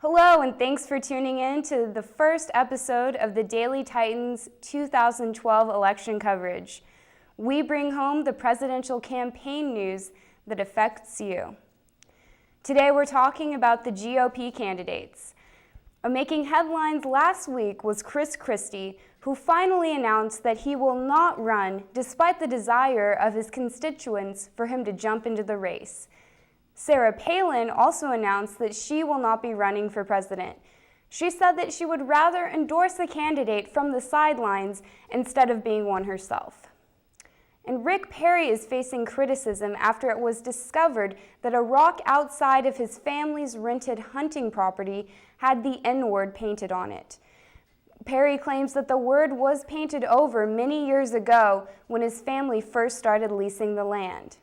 Hello, and thanks for tuning in to the first episode of the Daily Titans 2012 election coverage. We bring home the presidential campaign news that affects you. Today we're talking about the GOP candidates. Making headlines last week was Chris Christie, who finally announced that he will not run despite the desire of his constituents for him to jump into the race. Sarah Palin also announced that she will not be running for president. She said that she would rather endorse a candidate from the sidelines instead of being one herself. And Rick Perry is facing criticism after it was discovered that a rock outside of his family's rented hunting property had the N-word painted on it. Perry claims that the word was painted over many years ago when his family first started leasing the land.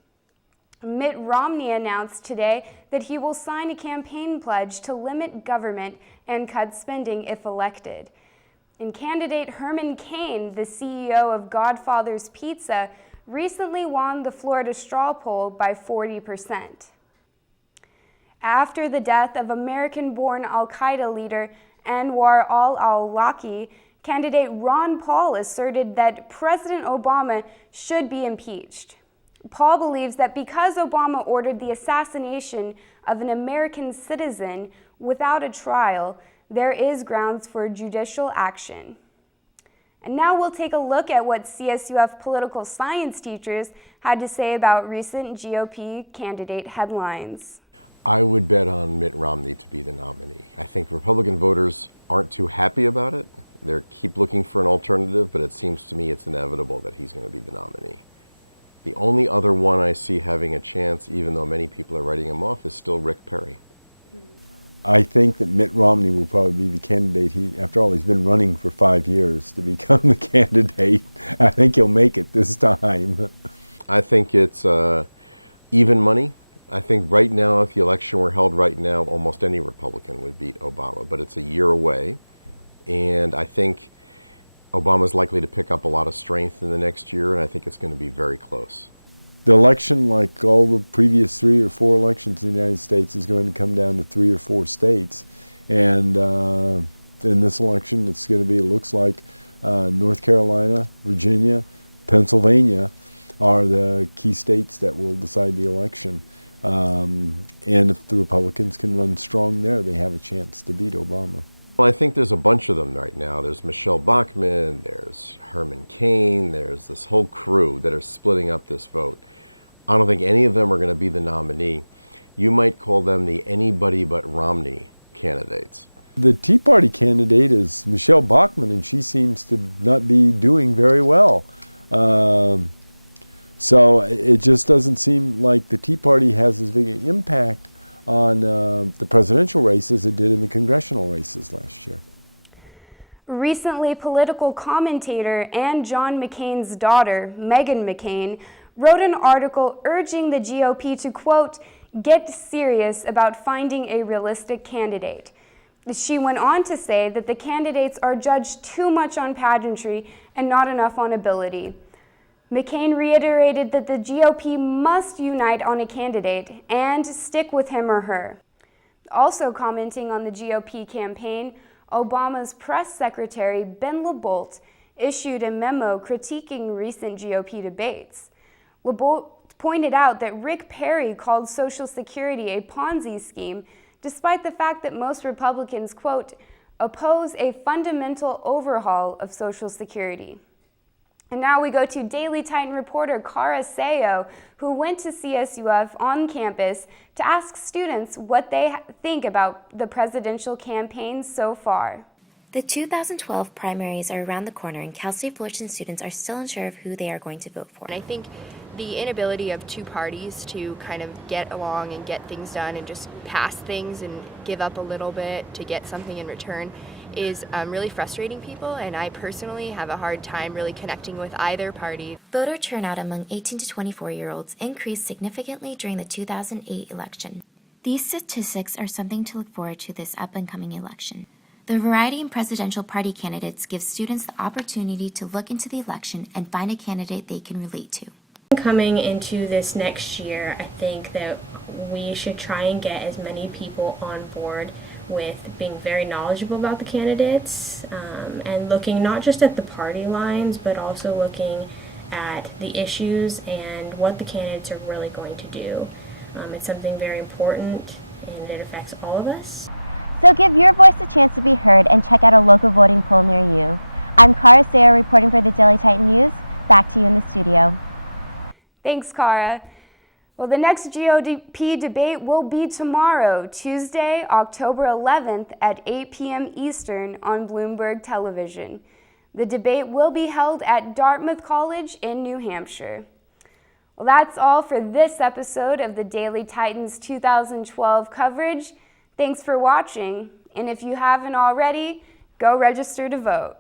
Mitt Romney announced today that he will sign a campaign pledge to limit government and cut spending if elected. And candidate Herman Cain, the CEO of Godfather's Pizza, recently won the Florida straw poll by 40%. After the death of American-born al-Qaeda leader Anwar al-Awlaki, candidate Ron Paul asserted that President Obama should be impeached. Paul believes that because Obama ordered the assassination of an American citizen without a trial, there is grounds for judicial action. And now we'll take a look at what CSUF political science teachers had to say about recent GOP candidate headlines. I would bet on Mitt Romney to be the nominee. I think Republican voters aren't too happy about it. They keep looking for an alternative, but it seems to me it's inevitable that he's going to be the nominee. The only other one I see having a chance, even though many people are writing him off, is still Rick Perry. I think that Mitt Romney will probably be the candidate. After all, he's been running for 5 years to become the candidate. I think he'll make it this time. I think it's even money. I think right now, if the election were held right now, almost any Republican would beat Obama, but it's a year away. And I think Obama's likely to pick up a lot of strength in the next year, and I think it's going to be very close. The election, like all the previous 3 or 4 elections in the United States, is going to come down to 3 or 4 states. And in this election, it's going to be, it looks like, North Carolina, Virginia, Pennsylvania are the key states that will decide the election. And if the Republicans can run strong there, they have a chance to beat Obama. Well, I think there's a bunch of them right now. There's Michelle Bachmann, there's Herman Cain, there's this whole crew that are splitting up this vote. I don't think any of them are going to be the nominee. You might call them the anybody but Romney candidates. The Tea Party candidate is Michelle Bachmann, and she seems to not be doing very well. So it just doesn't seem like the Tea Party has as big an impact on the presidential race as it did in the congressional races last year. Recently, political commentator and John McCain's daughter, Meghan McCain, wrote an article urging the GOP to, quote, get serious about finding a realistic candidate. She went on to say that the candidates are judged too much on pageantry and not enough on ability. McCain reiterated that the GOP must unite on a candidate and stick with him or her. Also commenting on the GOP campaign, Obama's press secretary, Ben LaBolt, issued a memo critiquing recent GOP debates. LaBolt pointed out that Rick Perry called Social Security a Ponzi scheme, despite the fact that most Republicans, quote, oppose a fundamental overhaul of Social Security. And now we go to Daily Titan reporter Cara Sayo, who went to CSUF on campus to ask students what they think about the presidential campaign so far. The 2012 primaries are around the corner, and Cal State Fullerton students are still unsure of who they are going to vote for. And I think the inability of 2 parties to kind of get along and get things done and just pass things and give up a little bit to get something in return is really frustrating people, and I personally have a hard time really connecting with either party. Voter turnout among 18 to 24-year-olds increased significantly during the 2008 election. These statistics are something to look forward to this up-and-coming election. The variety in presidential party candidates gives students the opportunity to look into the election and find a candidate they can relate to. Coming into this next year, I think that we should try and get as many people on board with being very knowledgeable about the candidates and looking not just at the party lines, but also looking at the issues and what the candidates are really going to do. It's something very important, and it affects all of us. So give your voice a chance to be heard and check out a local voting poll near you. I'm Cara Sayer reporting for the Daily Titan News. Back to you in the studio. Thanks, Cara. Well, the next GOP debate will be tomorrow, Tuesday, October 11th at 8 p.m. Eastern on Bloomberg Television. The debate will be held at Dartmouth College in New Hampshire. Well, that's all for this episode of the Daily Titans 2012 coverage. Thanks for watching, and if you haven't already, go register to vote.